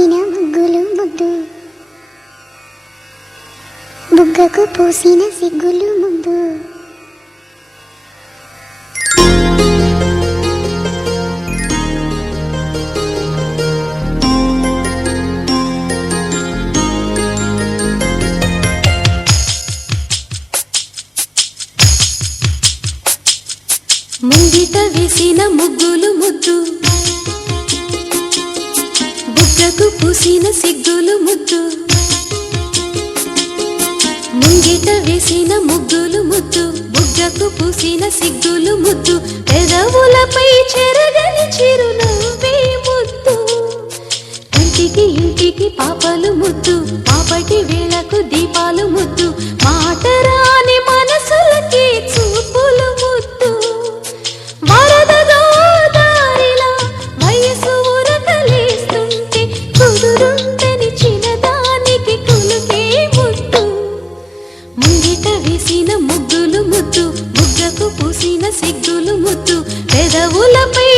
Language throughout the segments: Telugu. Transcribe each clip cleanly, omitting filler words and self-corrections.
వేసిన ముగ్గులు ముద్దు, బుగ్గకు పూసిన సిగ్గులు ముద్దు. ముంగిట వేసిన ముగ్గులు ముద్దు, బుగ్గకు పూసిన సిగ్గులు ముద్దు. ముంగిట వేసిన ముగ్గులు ముద్దు, బుగ్గకు పూసిన సిగ్గులు ముద్దు. పెదవులపై చెరగని చిరునవ్వే ముద్దు. కంటికి ఇంటికి పాపలు ముద్దు, పాపటి వేళకు దీపాలు ముద్దు. మాట రాని మనసులకి చూపులు ముద్దు. వరదగా దారిలా వయసు ఉరకలేస్తుంటే కుదురుందని చిన్నదానికి కులుకే ముద్దు. ముంగిట వేసిన ముగ్గులు ముద్దు, బుగ్గకు పూసిన సిగ్గులు ముద్దు. పెదవులపై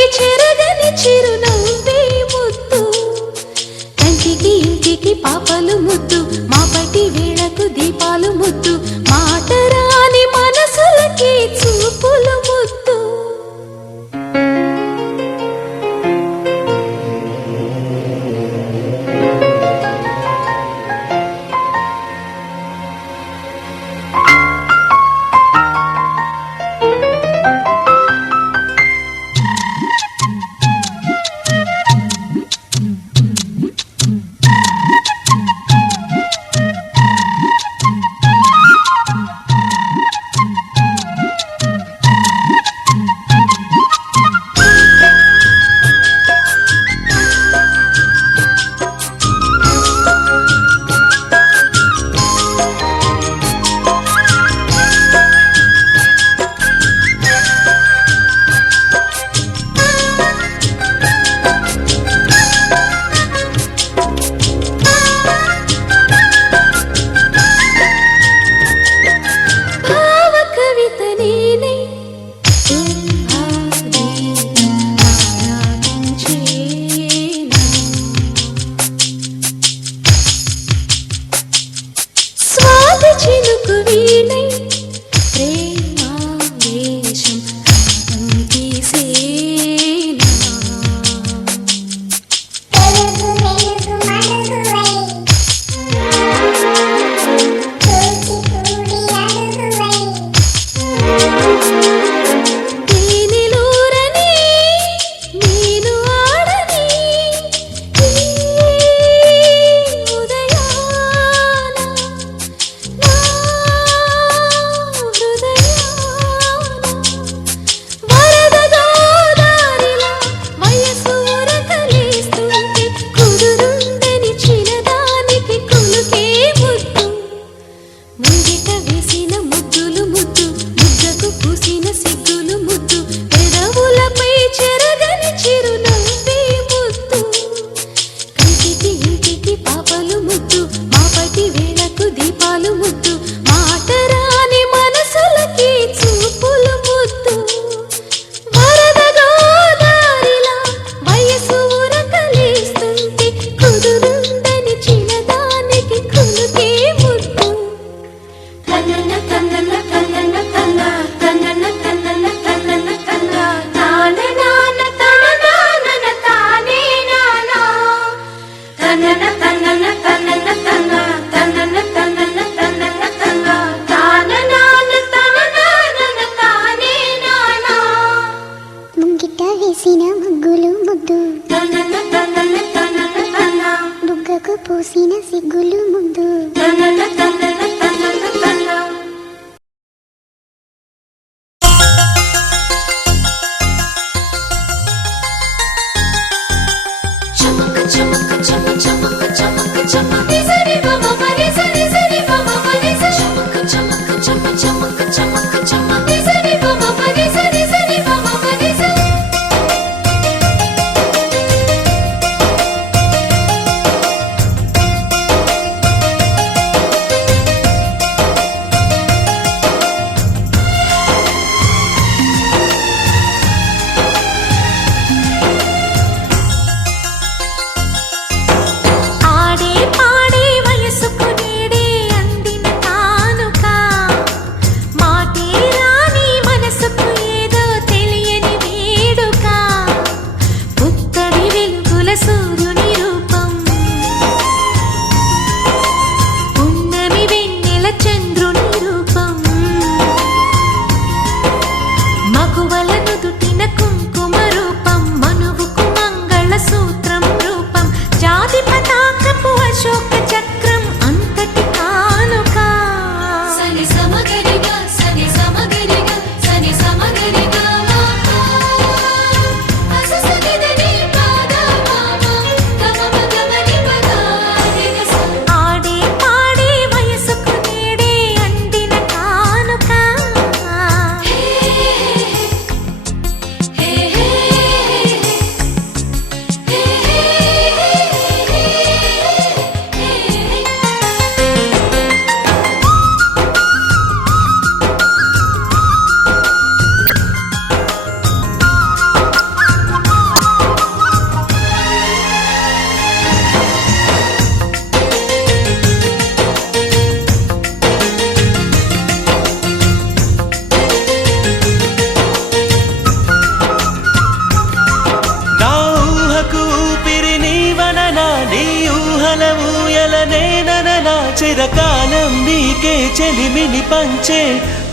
చిరకాలం నీకే చెలిమిని పంచే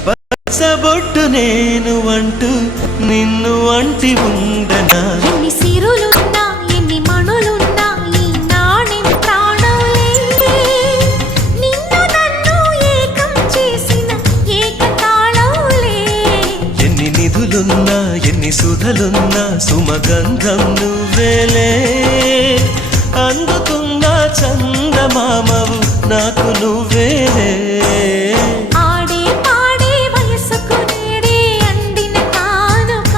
పచ్చబొట్టు నేను అంటూ నిన్ను అంటి ఉండనా. ఎన్ని సిరులున్నా ఎన్ని మణులున్నా ఈ నాణెం ప్రాణంలే, నిన్ను నన్ను ఏకం చేసిన ఏకతాళంలే. ఎన్ని నిధులున్నా ఎన్ని సుధలున్నా సుమగంధం నువ్వేలే, అందుకున్న చందమామవు నాకు నువ్వేలే. ఆడే పాడే వయసుకు నేడే అందిన కానుక,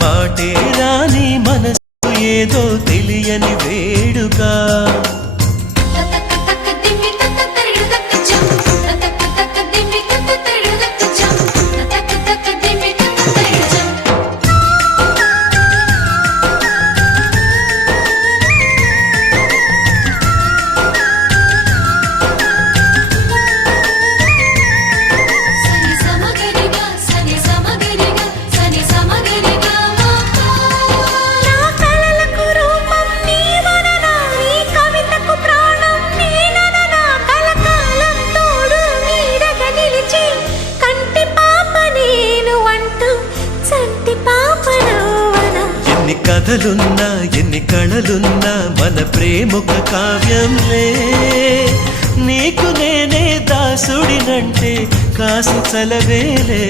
మాటే రాని మనసు ఏదో తెలియని వేడుక. తక తక దిమ్మి తక తరిడు తక జం, తక తక దిమ్మి తక తరిడు తక జం, తక తక దిమ్మి తక తరిడు జం. సని సమగరిగా సని సమగరిగా సని సమగరిగా మాపా. నా కలలకు రూపం నీవననా, నీ కవితకు ప్రాణం నేనననా. కలకాలం తోడు నీడగా నిలిచి కంటి పాప నేను అంటూ చంటి పాప నవ్వనా. ఎన్ని కథలున్నా ఎన్ని కళలున్నా మన ప్రేమొక కావ్యంలే, నీకు నేనే దాసుడినంటే కాసు చలవేలే.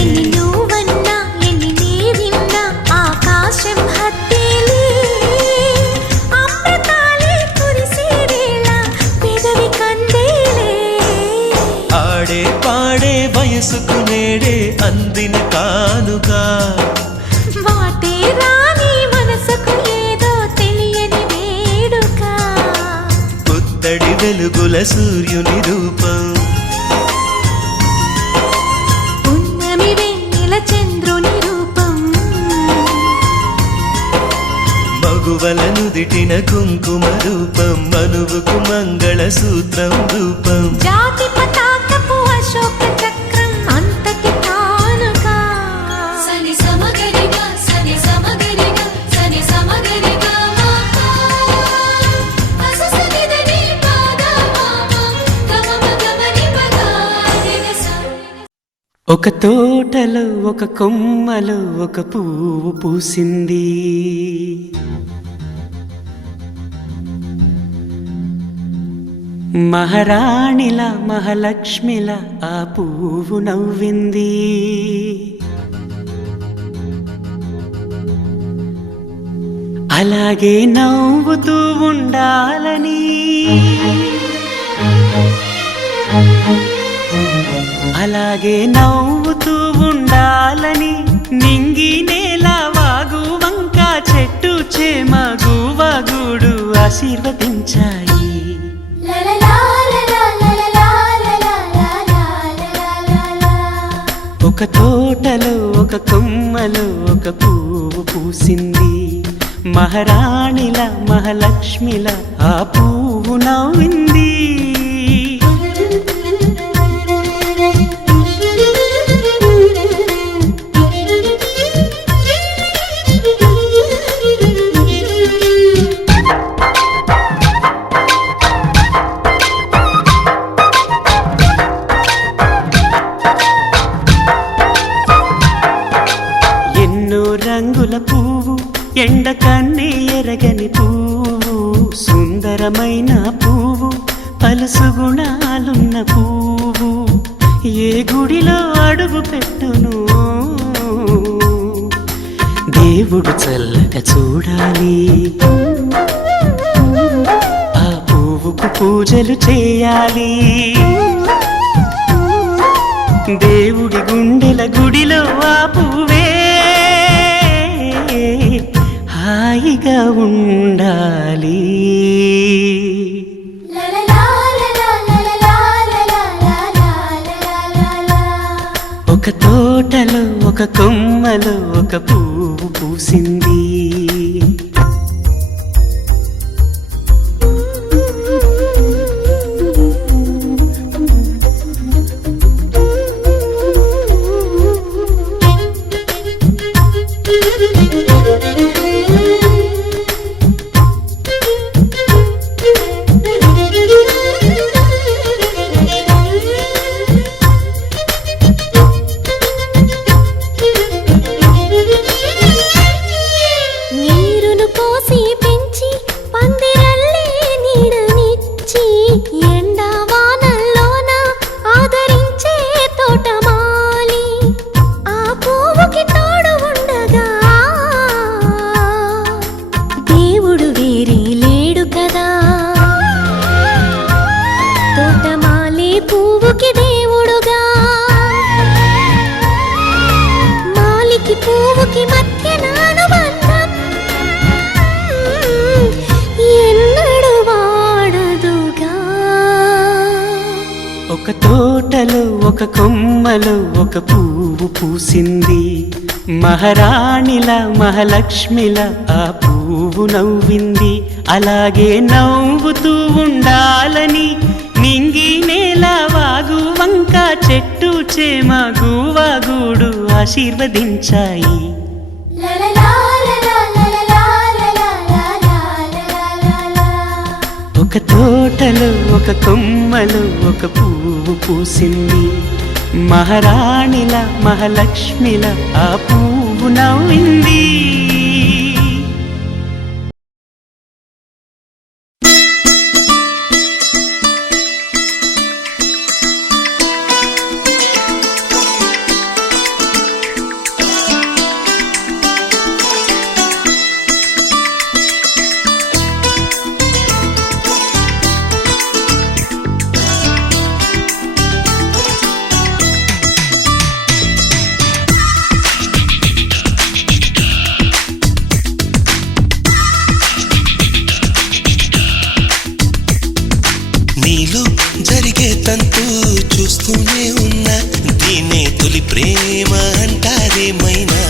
ఎన్ని నువ్వన్నా ఎన్ని నీవిన్నా ఆకాశం హత్తేలే, అమృతాలే కురిసే వేళ పెదవి కందేలే. ఆడే పాడే వయసుకు నేడే అందిన కానుక, వాటే రాని మనసుకు ఏదో తెలియని వేడుక. పుత్తడి వెలుగుల సూర్యుని రూపం, పున్నమి వెన్నెల చంద్రుని రూపం, మగువల నుదిటిన కుంకుమ రూపం, మనువుకు మంగళ సూత్రం రూపం. జాతి పతాకపు అశోక చక్రం అంతటి కానుక. సని సమగరిగా సని సమగరిగా సని సమగరిగా మాపా. అససనిదని పాద మామ గమమ గమని పదారిని సా. ఒక తోటలో ఒక కొమ్మలో ఒక పువ్వు పూసింది, మహారాణిలా మహాలక్ష్మిలా ఆ పువ్వు నవ్వింది. అలాగే నవ్వుతూ ఉండాలని, అలాగే నవ్వుతూ ఉండాలని నింగి నేల వాగు వంక చెట్టు చేమ గువగూడు ఆశీర్వదించాయి. ఒక తోటలో ఒక కొమ్మలో ఒక పువ్వు పూసింది, మహారాణిల మహాలక్ష్మిల ఆ పువ్వు నవ్వింది. రంగుల పువ్వు ఎండ కన్నే ఎరగని పువ్వు, సుందరమైన పువ్వు పలుసు గుణాలున్న పువ్వు, ఏ గుడిలో అడుగు పెట్టును దేవుడు చల్లగా చూడాలి. ఆ పువ్వుకు పూజలు చేయాలి, దేవుడి గుండెల గుడిలో ఆ పువ్వే హాయిగా ఉండాలి. ఒక తోటలో ఒక కొమ్మలో ఒక పువ్వు పూసింది. ఒక కొమ్మలో ఒక పువ్వు పూసింది. మహారాణిలా మహాలక్ష్మిలా ఆ పువ్వు నవ్వింది. అలాగే నవ్వుతూ ఉండాలని నింగి నేల వాగు వంక చెట్టు చేమ గువాగూడు ఆశీర్వదించాయి. ఒక తోటలో ఒక కొమ్మలో ఒక పువ్వు పూసింది. మహారాణిల మహాలక్ష్మిల ఆ పువ్వు నవ్వింది. నీలో జరిగే తంతు చూస్తూనే ఉన్నా, దీనే తొలి ప్రేమ అంటారేమైనా.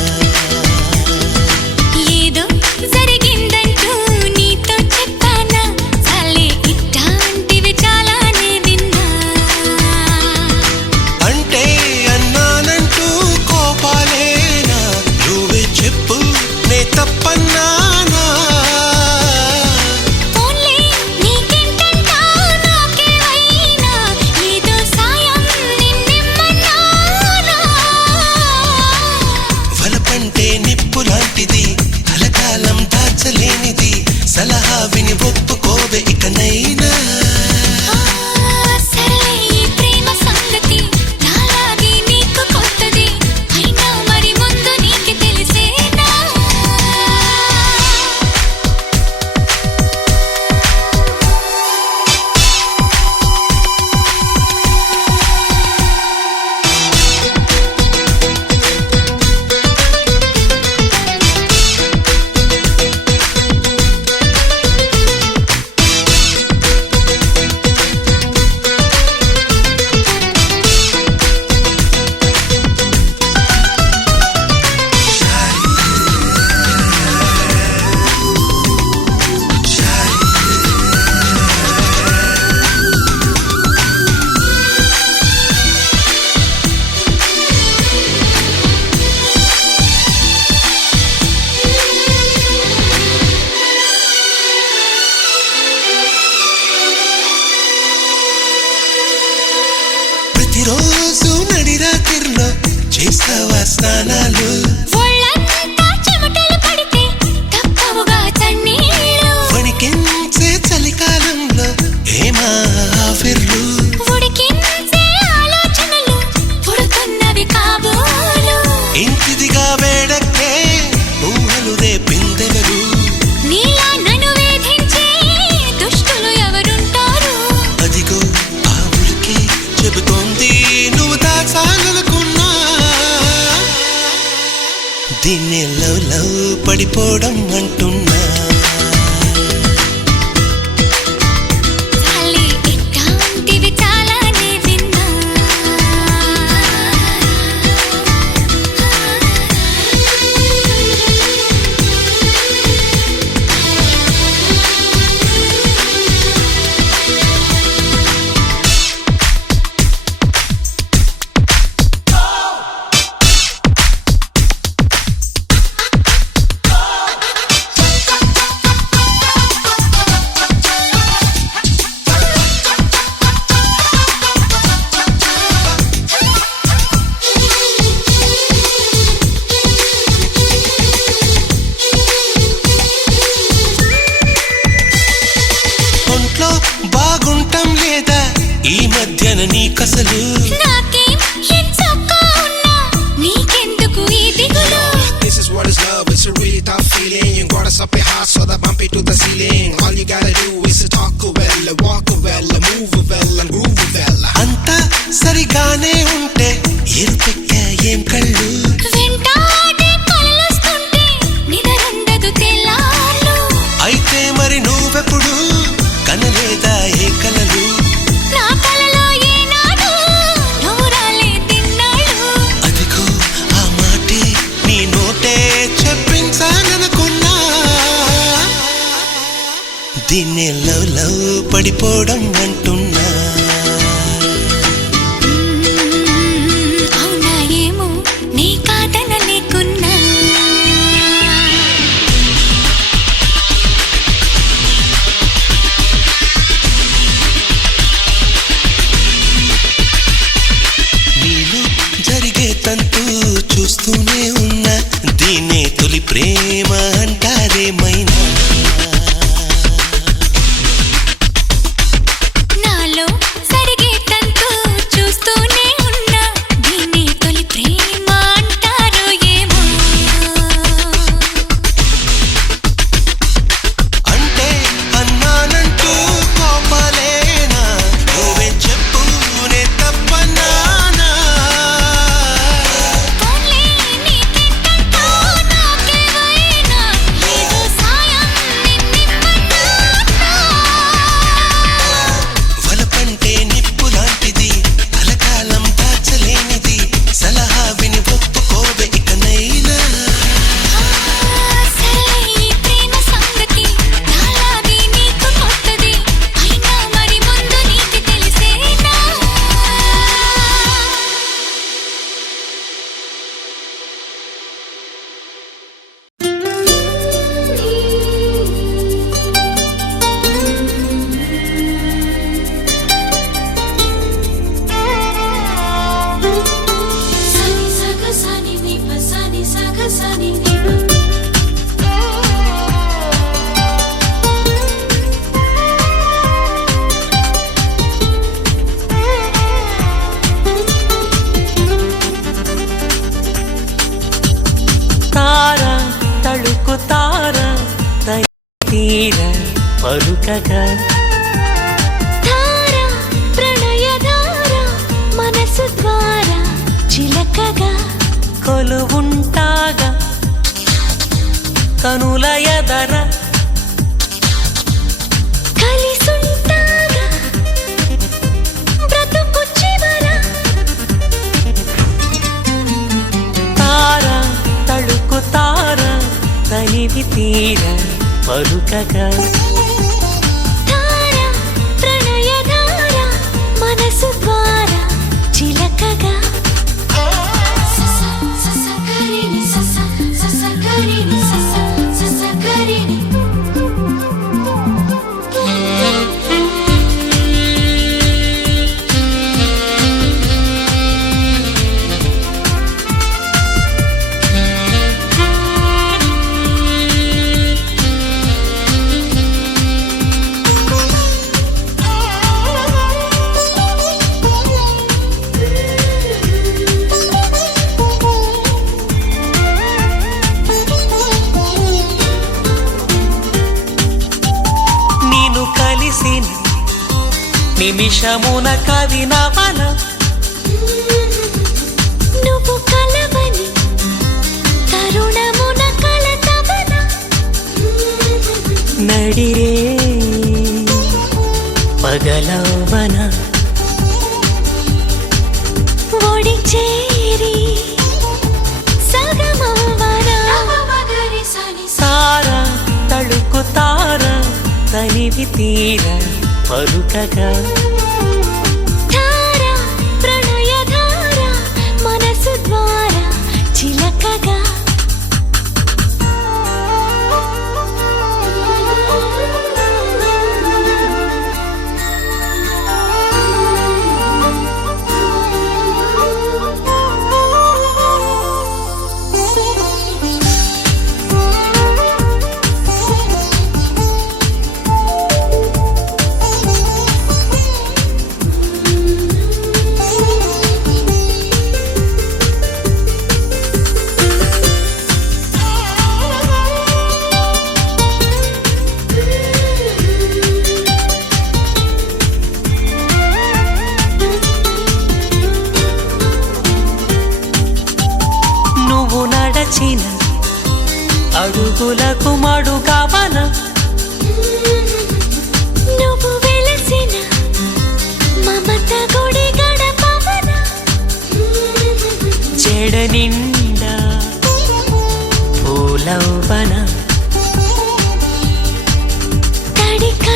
ఏదో జరిగిందంటూ నీతో చెప్పానా, చాలే ఇట్లాంటివి చాలానే విన్నా. అంటే అన్నానంటూ కోపాలేనా, నువ్వే చెప్పు నే తప్పన్నానా. ఓన్లీ నీకెంటంటా నాకేమైనా, ఏదో సాయం నిన్నెమ్మన్నానా. వలపంటే నిప్పు లాంటిది, కలకాలం దాచలేనిది, సలహా విని ఒప్పుకోవే ఇకనైనా. సరే ఈ ప్రేమ సంగతి నాలాగే నీకు కొత్తది, అయినా మరి ముందు నీకు తెలిసేనా. ప్రతిరోజు నడిరాత్రిలో చేస్తావా స్నానాలు, ఒళ్ళంతా చెమటలు పడితే తప్పవుగా చన్నీళ్ళు. వణికించే చలికాలంలో ఏమా ఆవిర్లు, ఉడికించే ఆలోచనలు పుడుతున్నవి కాబోలు. ఇంటిదిగా వేడక్కే ఊహలు రేపిందెవరు. నీలా నన్ను వేధించే దుష్టులు ఎవరుంటారు. అదిగో ఆ ఉలికే చెబుతోంది నువ్వు దాచాలనుకున్నా. దీన్ని లవ్ లవ్ పడిపోవడం అంటున్నా. చాలే ఇట్లాంటివి చాలానే విన్నా. దీన్నే లవ్ లవ్ పడిపోవడం అంటున్నా. అవునా ఏమో నీ కాదన లేకున్నా. నీలో జరిగే తంతు చూస్తూనే ఉన్నా. దీన్నే తొలి ప్రేమ అంటారేమైనా. నాలో సరిగే తంతు చూస్తూనే ఉన్నా. దీన్ని తొలి ప్రేమ అంటారో ఏమో. అంటే అన్నానంటూ కోపలేనా, నువ్వే చెప్పు నే తప్పన్నానా. పోన్లే నీకెంతంటో నాకేమైనా ఏదో సాయం నిన్నిమ్మన్నా. వలపంటే నిప్పు లాంటిది, కలకాలం దాచలేనిది. సలహా విని ఒప్పుకోవే ఇకనైనా. సరే ఈ ప్రేమ సంగతి నాలాగే నీకు కొత్తది. అయినా మరి ముందు నీకు తెలిసేనా. సని సగ సని నిప సని సగ సని నిప. తార తళుకు తార తీర పలుకగా ధార ప్రణయధార మనసు ద్వారా చిలకగా కొలువుంటాగా కనుల ఎదర కలిసుంటాగా బ్రతుకు చివర. తార తళుకు తార తనివి తీర పలుకగా ధార ప్రణయధార మనసు ద్వారా చిలకగా. సస సస కరిని సస సస కరిని సస సస కరిని. నిన్ను కలిసిన నిమిషమున కదినవన నువ్వు కలవని తరుణమున కలతవన. నడిరే పగలవన ఒడి చేరి సగమవన. తార తళుకు తార తనివి తీర పలుకగా ధార ప్రణయధార మనసు ద్వారా చిలకగా. నడచిన అడుగులకు మడుగవన నువ్వు వెలసిన మమత గుడి గడపవన. జడ నిండా పూలవ్వన తడిక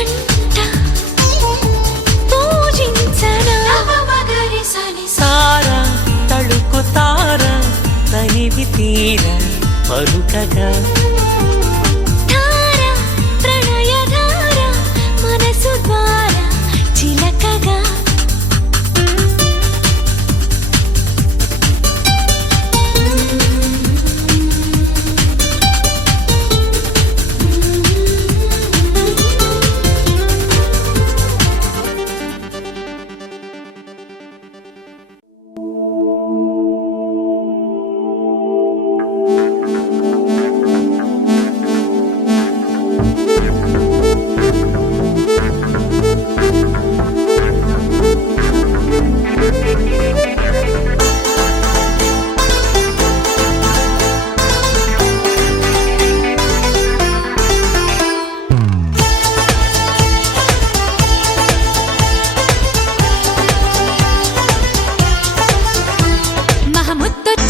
తళుకు తార తనివి తీర పలుకగా ధార ప్రణయ ధార మనసు ద్వారా చిలకగా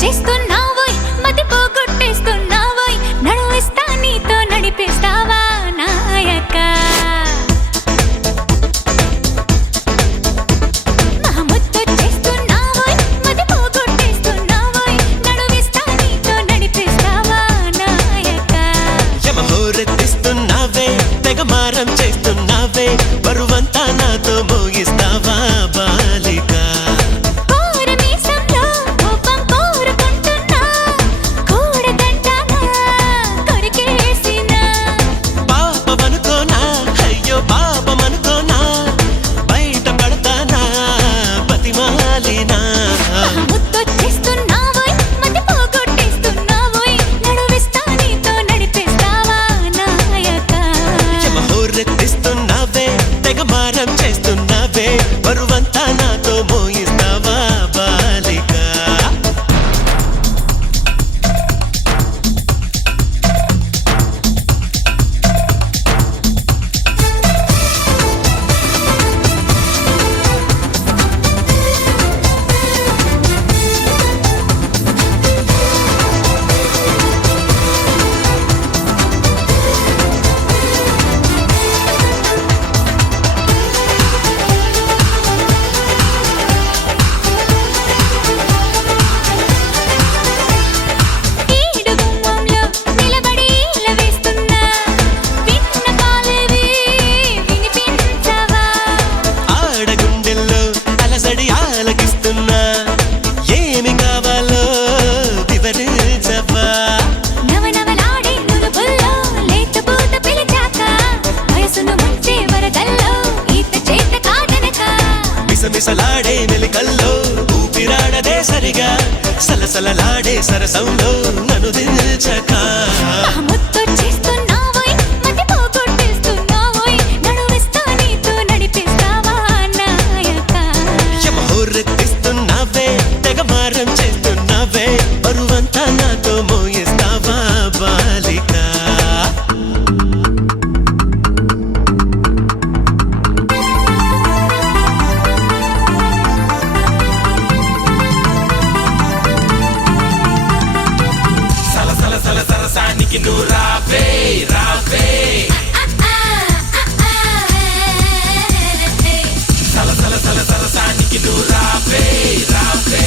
చేస్తున్నావోయ్ మతి పోగొట్టేస్తున్నావోయ్ నడువిస్తా నీతో నడిపిస్తావా నాయక మహముద్దు చేస్తున్నావోయ్ మతి పోగొట్టేస్తున్నావోయ్ నడువిస్తా నీతో నడిపిస్తావా నాయక యమహోరెత్తిస్తున్నావే తెగమారం చేస్తున్నావే బరువంతా నాతో మోగిస్తావా బాలిక తెగమారం చేస్తున్నావే బరువంతా నాతో మోయిస్తావా బాలిక మిసమిసలాడే మెలికల్లో ఊపిరాడదే సరిగా సలసలలాడే సరసంలో నన్ను దిల్చక మహముద్దు చేస్తున్నావోయ్ మతి పోగొట్టేస్తున్నావోయ్ నడువిస్తా నీతో నడిపిస్తావా నాయక యమహోరెత్తిస్తున్నావే తెగమారం చేస్తున్నావే బరువంతా నాతో మోయిస్తావా బాలిక సరసానికి నువ్వు రావే రావే సరసానికి నువ్వు రావే రావే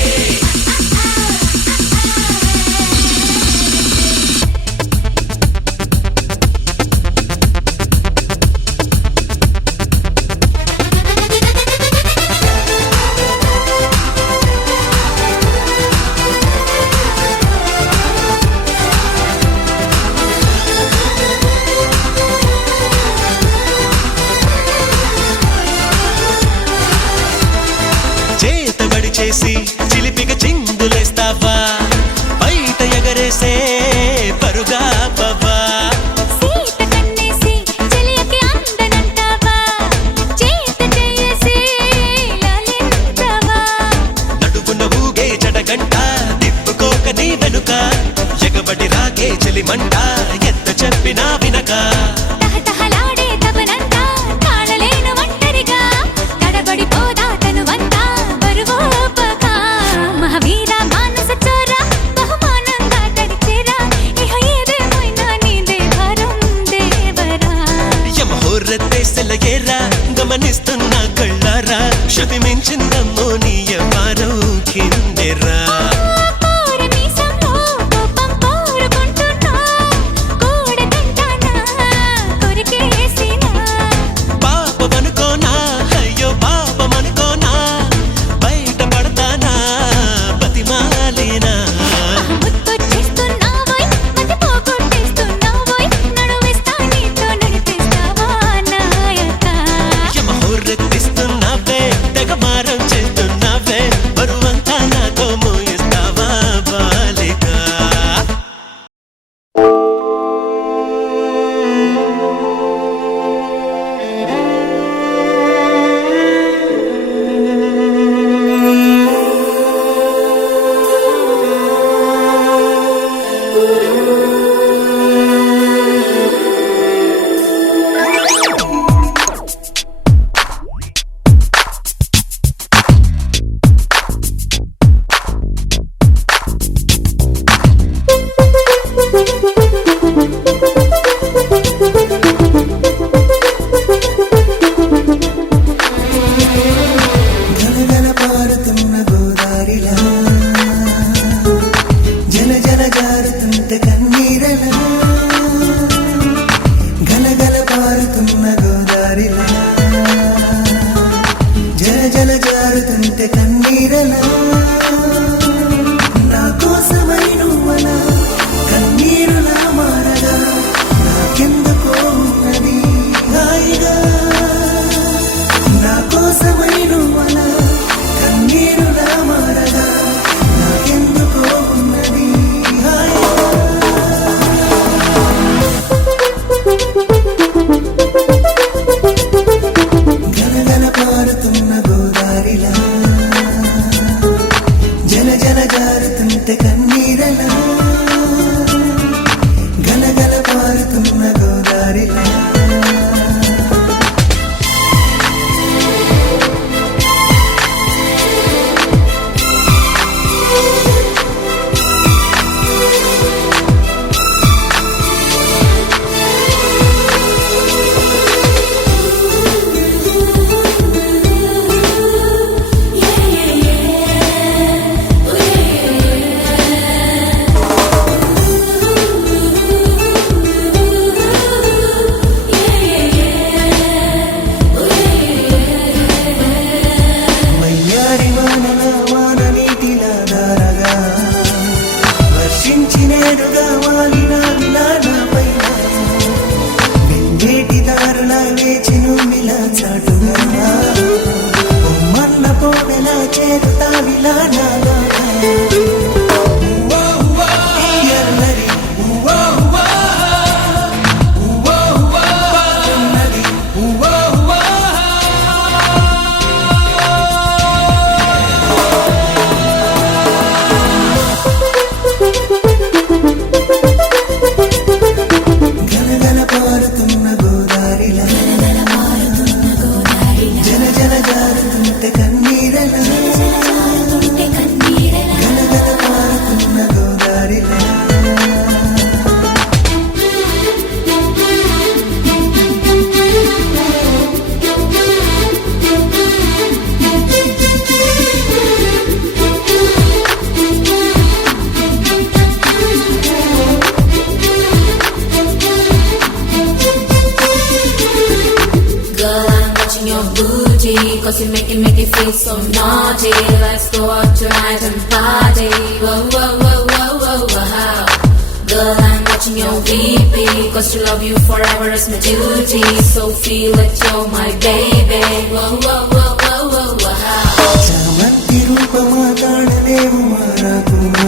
చేసి చిలిపిగా చిందులేస్తావా బయట ఎగరేసే పరుగా పవా సీత కన్నేసి చెలియకి అందనంటావా చేత చేసి లాలించవా నడుపున ఊగే జడగంట తిప్పుకోక నీ వెనుక ఎగబడి రాగే చెలిమంట ఎంత చెప్పినా వినక తహతహలాడే తపనంతా తాళలేను ఒంటరిగా తడబడిపోదా తనువంతా బరువోపక మహావీర మానస చోర బహుమానంగా తడిచేరా ఇహ ఏదేమైనా నీదే భారం దేవరా యమహోరెత్తేసెల ఏరా గమనిస్తున్న కళ్ళారా శృతి మించిందమ్మో నీ వారం కిందెరా కన్నీరలా గలగల పారుతున్న గోదారిలా వయ్యారి వానల వాన నీటిలా దారగా వర్షించినేడుగా వాలిన విలానపైన వెండేటి దారులా వేచెను మిలా చాటుగా బొమ్మన్న పోవెలా చేరుతా విలానాగా ఎల్లరి ఉన్నది గలగల పారుతున్న గోదారిలా జల జల జారుతుంటే కన్నీరలా గలగల పారుతున్న గోదారిలా Girl, I'm watching your booty, cause you make it feel so naughty. Let's go out tonight and party. Whoa, whoa, whoa, whoa, whoa, wow. Girl, I'm watching your VP, cause to love you forever is my duty. So feel like you're my baby. Whoa, whoa, whoa, whoa, whoa, wow. చామంతి రూపమా కాణలేవు మారాకుమా